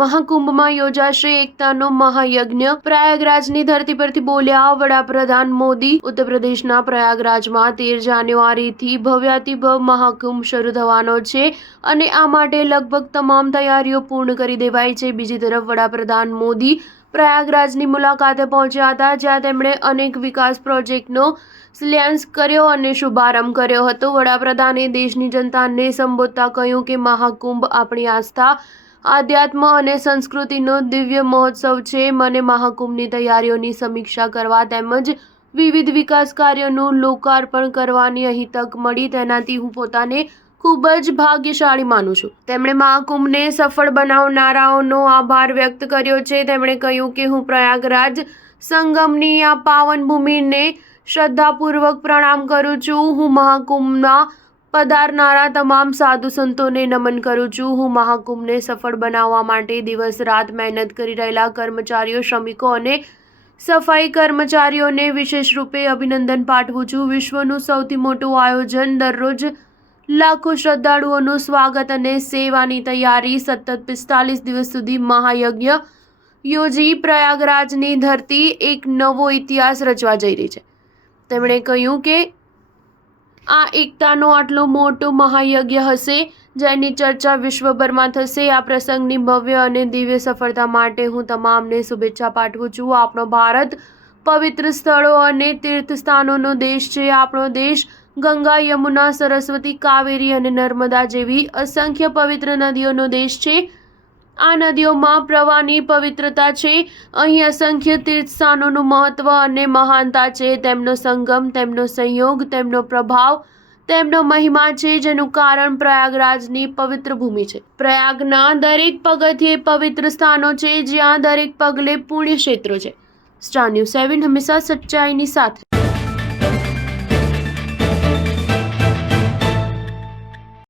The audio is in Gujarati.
મહાકુંભમાં યોજાશે એકતાનો મહાયજ્ઞ। પ્રયાગરાજની ધરતી પરથી બોલ્યા વડાપ્રધાન મોદી। ઉત્તર પ્રદેશના પ્રયાગરાજમાં 13 જાન્યુઆરીથી ભવ્યાતિભવ્ય મહાકુંભ શરૂ થવાનો છે અને આ માટે લગભગ તમામ તૈયારીઓ પૂર્ણ કરી દેવાઈ છે। બીજી તરફ વડાપ્રધાન મોદી પ્રયાગરાજની મુલાકાતે પહોંચ્યા હતા, જ્યાં તેમણે અનેક વિકાસ પ્રોજેક્ટનો શિલાન્યાસ કર્યો અને શુભારંભ કર્યો હતો। વડાપ્રધાને દેશની જનતાને સંબોધતા કહ્યું કે મહાકુંભ આપણી આસ્થા, આધ્યાત્મ અને સંસ્કૃતિનો દિવ્ય મહોત્સવ છે। મને મહાકુંભની તૈયારીઓની સમીક્ષા કરવા તેમજ વિવિધ વિકાસ કાર્યોનું લોકાર્પણ કરવાની અહીં તક મળી, તેનાથી હું પોતાને ખૂબ જ ભાગ્યશાળી માનું છું। તેમણે મહાકુંભને સફળ બનાવનારાઓનો આભાર વ્યક્ત કર્યો છે। તેમણે કહ્યું કે હું પ્રયાગરાજ સંગમની આ પાવન ભૂમિને શ્રદ્ધાપૂર્વક પ્રણામ કરું છું। હું મહાકુંભમાં પધારનારા તમામ સાધુ સંતોને નમન કરું છું। હું મહાકુંભને સફળ બનાવવા માટે દિવસ રાત મહેનત કરી રહેલા કર્મચારીઓ, શ્રમિકો અને સફાઈ કર્મચારીઓને વિશેષ રૂપે અભિનંદન પાઠવું છું। વિશ્વનું સૌથી મોટું આયોજન, દરરોજ લાખો શ્રદ્ધાળુઓનું સ્વાગત અને સેવાની તૈયારી, સતત 45 દિવસ સુધી મહાયજ્ઞ યોજી પ્રયાગરાજની ધરતી એક નવો ઇતિહાસ રચવા જઈ રહી છે। તેમણે કહ્યું કે આ એકતાનો આટલો મોટો મહાયજ્ઞ હશે, જેની ચર્ચા વિશ્વભરમાં થશે। આ પ્રસંગની ભવ્ય અને દિવ્ય સફળતા માટે હું તમામને શુભેચ્છા પાઠવું છું। આપણો ભારત પવિત્ર સ્થળો અને તીર્થસ્થાનોનો દેશ છે। આપણો દેશ ગંગા, યમુના, સરસ્વતી, કાવેરી અને નર્મદા જેવી અસંખ્ય પવિત્ર નદીઓનો દેશ છે। આ નદીઓમાં પ્રવાહની પવિત્રતા છે। અહીં અસંખ્ય તીર્થસ્થાનોનું મહત્વ અને મહાનતા છે। તેમનો સંગમ, તેમનો સંયોગ, તેમનો પ્રભાવ, તેમનો મહિમા છે, જેનું કારણ પ્રયાગરાજની પવિત્ર ભૂમિ છે। પ્રયાગના દરેક પગથિયે પવિત્ર સ્થાનો છે, જ્યાં દરેક પગલે પુણ્ય ક્ષેત્રો છે। સ્ટાર ન્યૂઝ 7 હંમેશા સચ્ચાઈની સાથે।